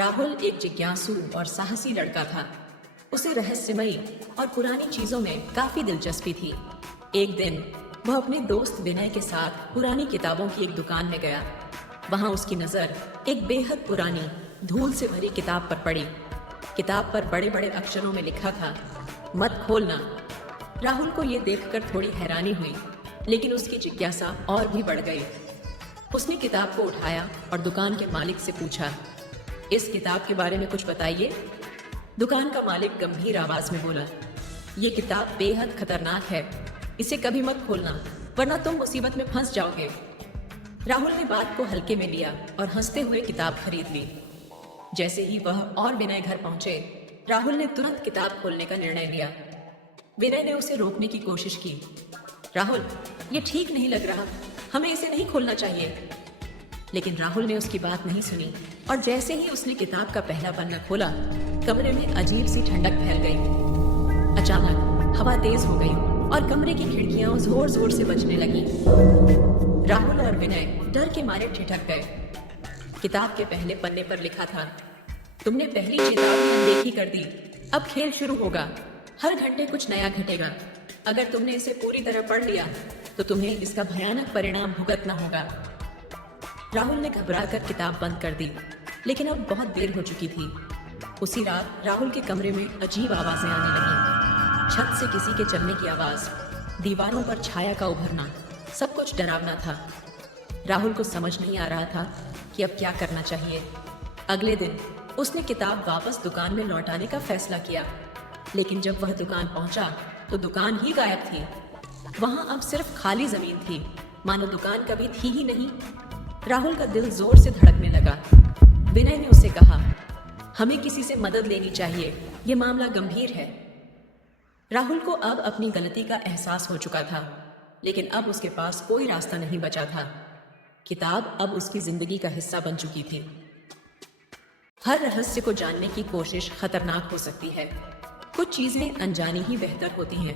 राहुल एक जिज्ञासु और साहसी लड़का था। उसे रहस्यमयी और पुरानी चीजों में काफी दिलचस्पी थी। एक दिन वह अपने दोस्त विनय के साथ पुरानी किताबों की एक दुकान में गया। वहां उसकी नजर एक बेहद पुरानी धूल से भरी किताब पर पड़ी। किताब पर बड़े बड़े अक्षरों में लिखा था, मत खोलना। राहुल को यह देखकर थोड़ी हैरानी हुई, लेकिन उसकी जिज्ञासा और भी बढ़ गई। उसने किताब को उठाया और दुकान के मालिक से पूछा, इस किताब के बारे में कुछ बताइए। दुकान का मालिक गंभीर आवाज में बोला, ये किताब बेहद खतरनाक है, इसे कभी मत खोलना वरना तुम मुसीबत में फंस जाओगे। राहुल ने बात को हल्के में लिया और हंसते हुए किताब खरीद ली। जैसे ही वह और विनय घर पहुंचे, राहुल ने तुरंत किताब खोलने का निर्णय लिया। विनय ने उसे रोकने की कोशिश की। राहुल, ये ठीक नहीं लग रहा, हमें इसे नहीं खोलना चाहिए। लेकिन राहुल ने उसकी बात नहीं सुनी और जैसे ही उसने किताब का पहला पन्ना खोला, कमरे में अजीब सी ठंडक फैल गई। अचानक हवा तेज हो गई और कमरे की खिड़कियां जोर जोर से बजने लगी। राहुल और विनय डर के मारे ठिठक गए। किताब के पहले पन्ने पर लिखा था, तुमने पहली चेतावनी अनदेखी कर दी, अब खेल शुरू होगा। हर घंटे कुछ नया घटेगा। अगर तुमने इसे पूरी तरह पढ़ लिया तो तुम्हें इसका भयानक परिणाम भुगतना होगा। राहुल ने घबराकर किताब बंद कर दी, लेकिन अब बहुत देर हो चुकी थी। उसी रात राहुल के कमरे में अजीब आवाजें आने लगी। छत से किसी के चलने की आवाज, दीवारों पर छाया का उभरना, सब कुछ डरावना था। राहुल को समझ नहीं आ रहा था कि अब क्या करना चाहिए। अगले दिन उसने किताब वापस दुकान में लौटाने का फैसला किया, लेकिन जब वह दुकान पहुंचा तो दुकान ही गायब थी। वहां अब सिर्फ खाली जमीन थी, मानो दुकान कभी थी ही नहीं। राहुल का दिल जोर से धड़कने लगा। विनय ने उसे कहा, हमें किसी से मदद लेनी चाहिए, ये मामला गंभीर है। राहुल को अब अपनी गलती का एहसास हो चुका था, लेकिन अब उसके पास कोई रास्ता नहीं बचा था। किताब अब उसकी जिंदगी का हिस्सा बन चुकी थी। हर रहस्य को जानने की कोशिश खतरनाक हो सकती है। कुछ चीजें अनजानी ही बेहतर होती हैं।